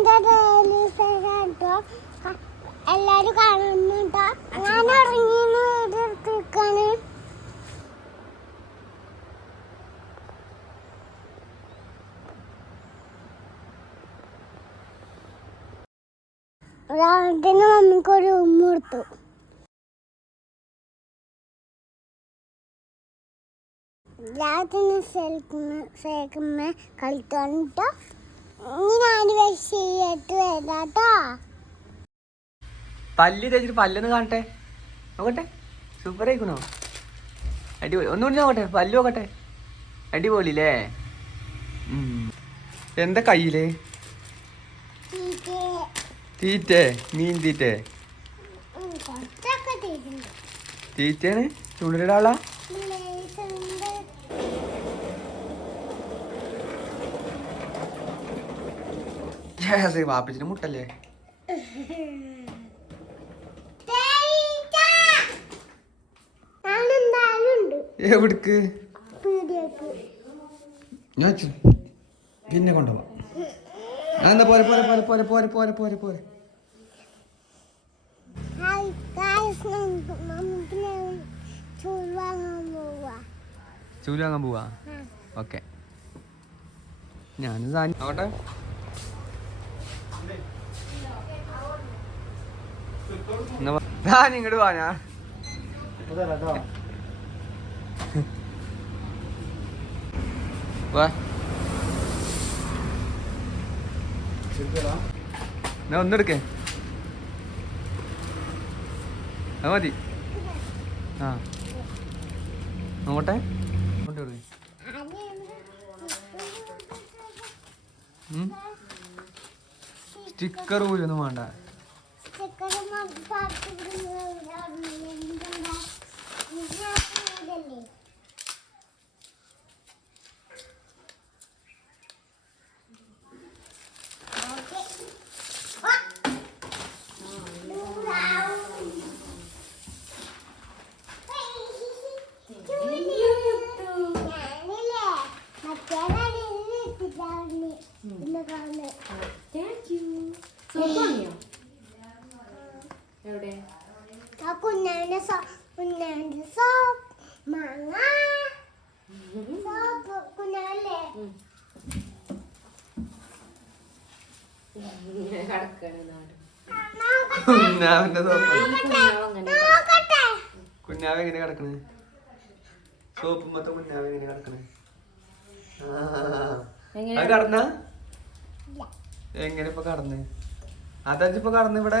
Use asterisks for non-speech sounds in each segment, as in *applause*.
എന്റെ ഡെയിലീസ് കേട്ടോ ഒരു ഉമ്മ കൊടുത്തു. രാത്രി സേക്കുന്ന സേക്കുന്ന പല്ല് തേച്ചിട്ട് പല്ലൊന്ന് കാണട്ടെ. നോക്കട്ടെ. സൂപ്പർ ആയിക്കണോ. അടിപൊളി. ഒന്നുകൂടി നോക്കട്ടെ. പല്ല് നോക്കട്ടെ. അടിപൊളി അല്ലേ എന്താ കയ്യിൽ? തീറ്റേ. മീൻ തീറ്റേ. തീറ്റയാണ് ചുണ്ടടാളാ വാപ്പിച്ചിന് മുട്ടല്ലേ? എവിടക്ക്? ഞാൻ പിന്നെ കൊണ്ടുപോവാം. പോരെ പോരെ പോരെ പോരെ പോരെ പോരെ പോരെ പോരെ. ചൂലാങ്ങാൻ ഗായ്സ് ഞാൻ പോവാ. ഓക്കെ. ഞാനും സാധനം നോക്കട്ടെ എന്നാ വാ. ഞാൻ ഇങ്ങോട്ട് വാ ഞാൻ ഞാൻ ഒന്നെടുക്കേ അത് മതി. ആ. നോട്ടെ അങ്ങോട്ട് കൊടുക്ക്. സ്റ്റിക്കർ പോലൊന്നും വേണ്ട. കുഞ്ഞാന്റെ സോ കുഞ്ഞാന്റെ സോപ്പ് മാങ്ങ. സോപ്പ് കുഞ്ഞല്ലേ കുഞ്ഞാവിന്റെ സോപ്പ്. കുഞ്ഞാവങ്ങനെ കുഞ്ഞാവ് എങ്ങനെ കിടക്കണേ? സോപ്പ് മൊത്തം കുഞ്ഞാവ് എങ്ങനെ കിടക്കണേ? ആ. എങ്ങനെ അത് കടന്ന. എങ്ങനെ ഇപ്പൊ കടന്ന്? അതാച്ചിപ്പൊ കടന്ന് ഇവിടെ?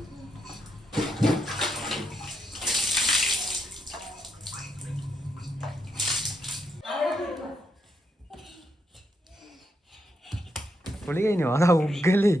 കുളി കഴിഞ്ഞു അതാ ഉഗ്ഗലേ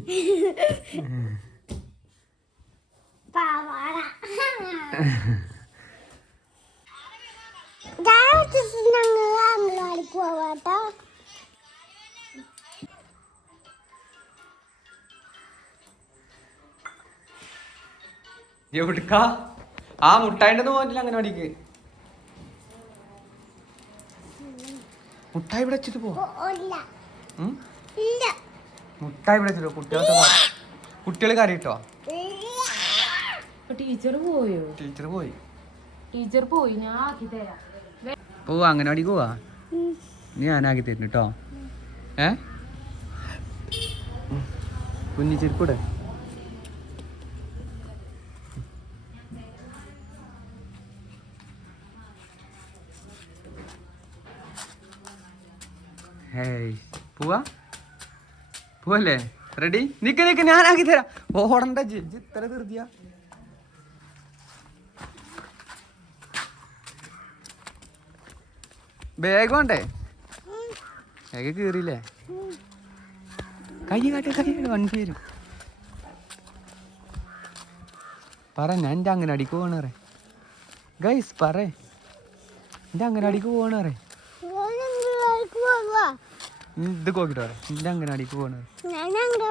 എവിടുക്ക? ആ മുട്ടായിണ്ടെന്ന് പോയിട്ടില്ല അങ്ങനെ അടിക്ക് മുട്ടായി ഇവിടെ വെച്ചിട്ട് പോവാ മുട്ടായി ഇവിടെ വെച്ചിട്ട് പോ. കുട്ടികൾക്ക് കുട്ടികൾ കരയിട്ടോ? ടീച്ചർ പോയോ? ടീച്ചർ പോയി. ടീച്ചർ പോയി ഞാൻ ആക്കി തരാം. പോവാ അങ്ങനവാടി പോവാ? നീ ഞാനാക്കി തരുന്നു കേട്ടോ ഏ? കുഞ്ഞി ചെരുക്കൂടെ ഹേയ് പോവാ? പോവല്ലേ? റെഡി നിക്ക് നിക്ക് ഞാനാക്കി തരാം. ഓടണ്ട ജിജ് ഇത്ര ധൃതിയ. ബാഗ് വേണ്ടേ? ബാഗ് കീറിയില്ലേ? കൈ കാട്ടി കൈ വണ്ടി വരും. പറ ഞാൻ എന്റെ അങ്ങനെ അടിക്ക് പോകണറേ ഗൈസ് പറ. എന്റെ അങ്ങനടിക്ക് പോവാ. ഇത് പറ അങ്ങനെ അംഗനവാടിക്ക് ഞങ്ങളുടെ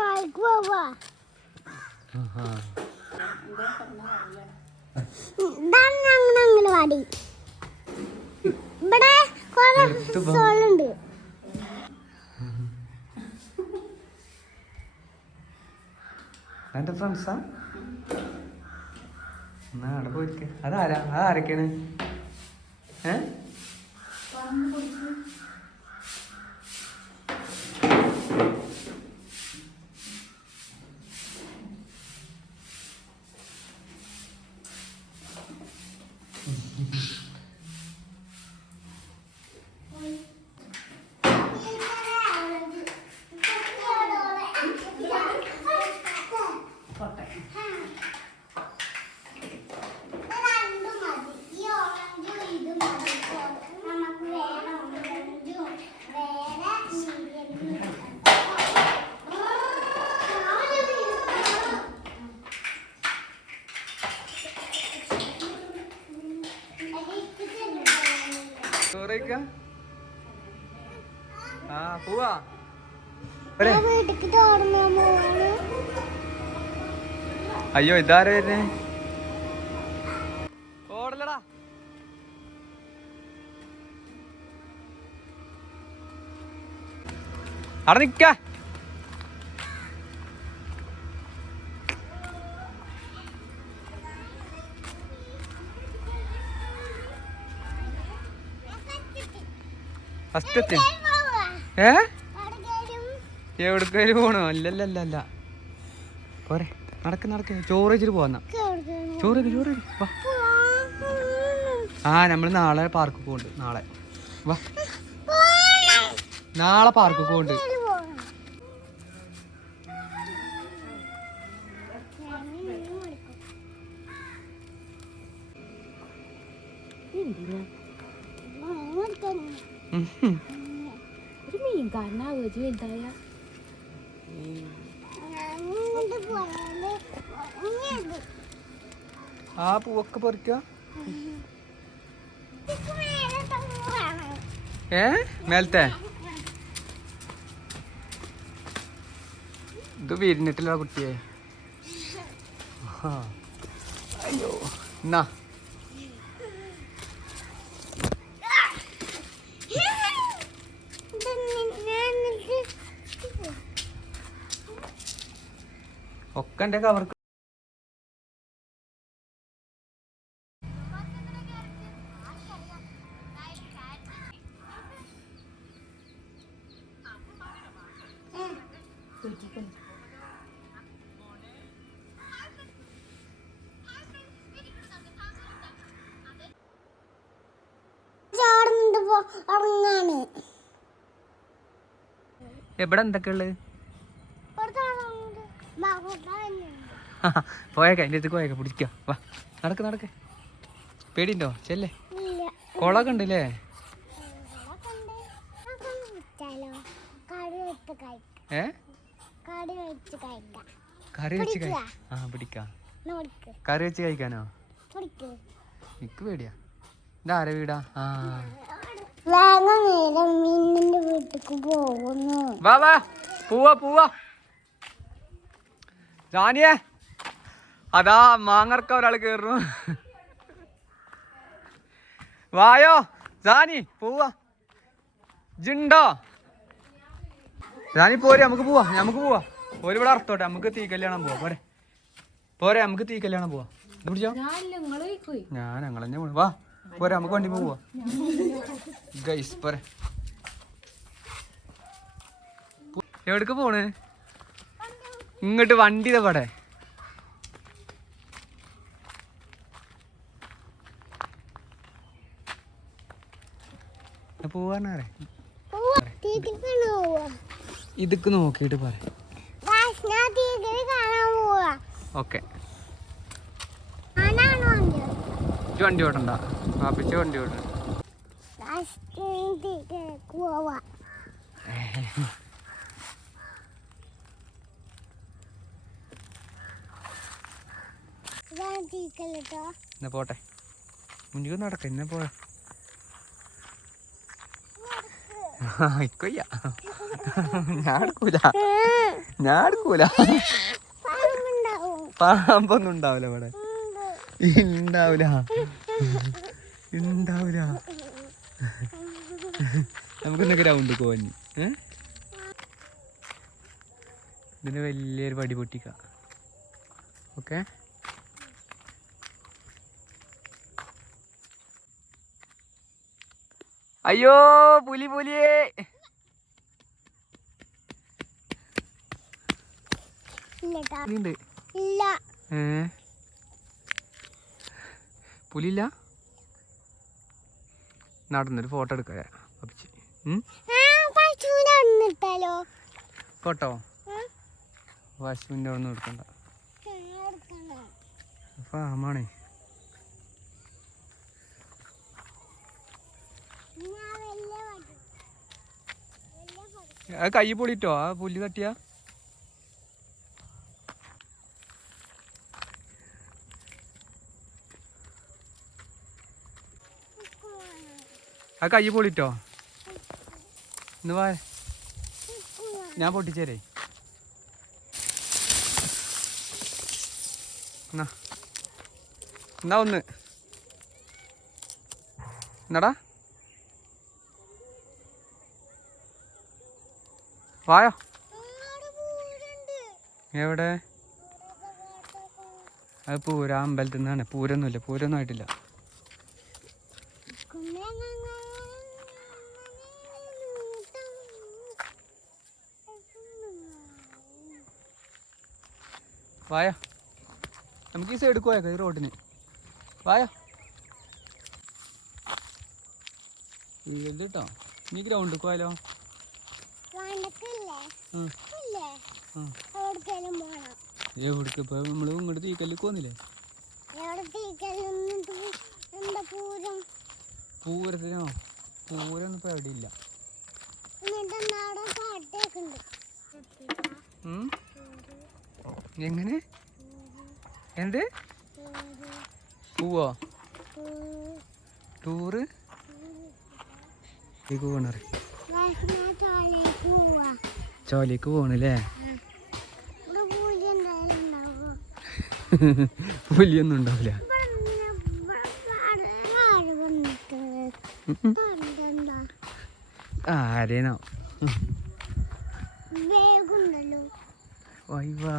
അംഗനവാടി. ഇവിടെ ഫ്രണ്ട്സാ എന്നാ അവിടെ പോയിരിക്ക. അതാരാ? അതാരൊക്കെയാണ്? ഏ? ആ പോവാ. അയ്യോ ഇതാരെ വരുന്നേ? ഓടലടാ അവിടെ നിക്ക ഫസ്റ്റ് എത്തി. ഏ? അവിടേക്കും എവിടേക്കും പോണോ? അല്ലല്ലല്ല പോരെ. നടക്ക് നടക്ക്. ചോറ് വെച്ചിട്ട് പോവാ ചോറ് ചോറ് വാ. ആ നമ്മൾ നാളെ പാർക്ക് പോകുന്നുണ്ട് നാളെ. വാ. നാളെ പാർക്ക് പോകുന്നുണ്ട് ഉം. ഒരു മീൻകാരനാവുക വലുതായ ആ പൂവൊക്കെ പറിക്ക? ഏ? മേലത്തെ? ഇത് വിരിഞ്ഞിട്ടില്ല കുട്ടിയെ. അയ്യോ. എന്നാ. ഒക്കെ എന്റെ കവർക്ക് എവിടെ എന്തൊക്കെ *laughs* പോയേക്ക എന്റെ അടുത്ത് പോയേക്ക പിടിക്ക. വാ നടക്ക് നടക്ക്. പേടിയുണ്ടോ? ചെല്ലേ. കുളമൊക്കെ ഉണ്ട് അല്ലേ വിറ്റാലോ കറി വെച്ച് കഴിക്കാം. ഏ കറി വെച്ച് ആ പിടിക്കാം. കറി വെച്ച് കഴിക്കാനോ? നിക്ക് എനിക്ക് പേടിയാ ഇതാരെ വീടാ? ആ. വാ വാ. പോവാ പോവാ. ജാനിയേ അതാ മാങ്ങർക്ക ഒരാൾ കേറുന്നു. വായോ ജാനി പോവാ. ജിണ്ടോ? ജാനി പോരെ നമുക്ക് പോവാ നമുക്ക് പോവാ. ഒരു ഇവിടെ അർത്ഥോട്ടെ നമുക്ക് തീ കല്യാണം പോവാ പോരെ. പോരെ നമുക്ക് തീ കല്യാണം പോവാ. പിടിച്ചോ? ഞാൻ ഞങ്ങൾ തന്നെ വാ പോരെ നമുക്ക് വണ്ടി പോവാ. ഗൈസ് പോരെ. എവിടേക്ക് പോണ്? ഇങ്ങോട്ട് വണ്ടി ഇതാ പടെ ഇതൊക്കെ നോക്കിയിട്ട് പറ ഓക്കെ. വണ്ടി ഓടണ്ട പാപ്പിച്ച വണ്ടി ഓടണ്ട പോട്ടെ. മുന്നിക്ക് നടക്ക എന്നെ പോയ ഇക്കൊയ്യ *laughs* ഞാൻ എടുക്കൂല. ഞാൻ എടുക്കൂല. പാമ്പൊന്നും ഉണ്ടാവില്ല ഇവിടെ. ഉണ്ട്. ഉണ്ടാവില്ല ഉണ്ടാവില്ല നമുക്ക് ഗ്രൗണ്ട് പോവാൻ ഏ? ഇതിന് വലിയൊരു പടി പൊട്ടിക്ക. ഓക്കെ? അയ്യോ പുലി പുലിയെ പുലില്ല നടന്നൊരു ഫോട്ടോ എടുക്കാം പപ്പിച്ച്. ഫോട്ടോ? പശുവിന്റെ അവിടെ നിന്ന് എടുക്കണ്ട. എടുക്കണം ഫാമാണേ ഞാൻ വലിയ പട്ടി വലിയ കൈ പൊളിട്ടോ ആ പുല്ല് തട്ടിയാ. ആ കൈ പൊളിട്ടോ. ഇന്ന് വാ. ഞാൻ പൊട്ടിച്ചേരേ. എന്നാ ഒന്ന്. എന്നടാ? വായോ. എവിടെ? അത് പൂര അമ്പലത്തിൽ നിന്നാണ് പൂരൊന്നുമില്ല പൂരൊന്നും ആയിട്ടില്ല വായോ. നമുക്ക് ഈ സൈഡ് പോയേക്കാം ഈ റോഡിന് വായോ. ഇത് കേട്ടോ നീ ഗ്രൗണ്ട് പോയാലോ? എവിടേക്ക് ഇപ്പോൾ നമ്മൾ ഇങ്ങോട്ട് എന്താ പൂരം? പൂരത്തിനോ? പൂരൊന്നും ഇപ്പോൾ എവിടെ ഇല്ല എങ്ങനെ? എന്ത്? പൂവോ? ടൂറ്? പോവാ ചോലേക്ക് പോണല്ലേ? പുലിയൊന്നും ഉണ്ടാവില്ല ആരേനോ. വൈവാ.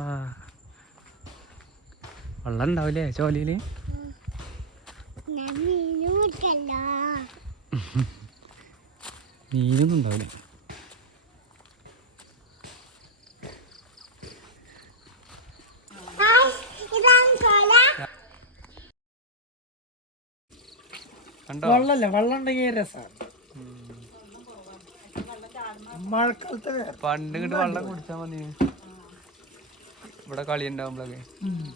വെള്ളം ഉണ്ടാവില്ലേ ചോലയിൽ മീനൊന്നും ഉണ്ടാവില്ല കണ്ടോ? വെള്ളല്ല വെള്ളം ഉണ്ടെങ്കിൽ രസമാണ് മഴക്കാലത്ത് പണ്ട് ഇങ്ങോട്ട് വെള്ളം കുടിച്ചാൽ മതി. ഇവിടെ കളി ഉണ്ടാവുമ്പോഴൊക്കെ കണ്ടോ അവളെ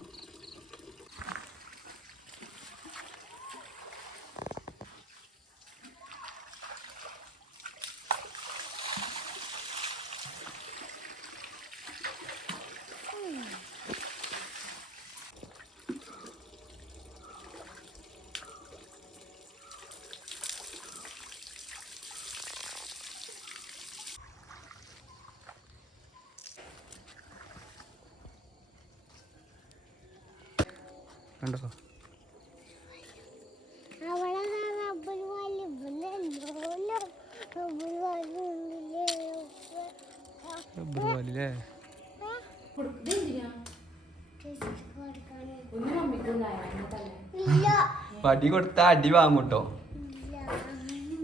റബ്ബർ പാൽ ഇവിടെ എന്തോരം റബ്ബർ പാൽ ഉണ്ടല്ലേ റബ്ബർ ഇല്ല പടി കൊടുത്ത അടി വാങ്ങൂട്ടോ.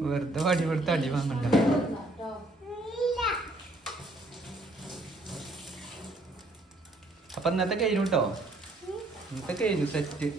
വെറുതെ പടി കൊടുത്ത അടി വാങ്ങണ്ട. അപ്പൊ ഇന്നത്തെ കഴിഞ്ഞു കേട്ടോ ഇന്നത്തെ കഴിഞ്ഞു സെറ്റ്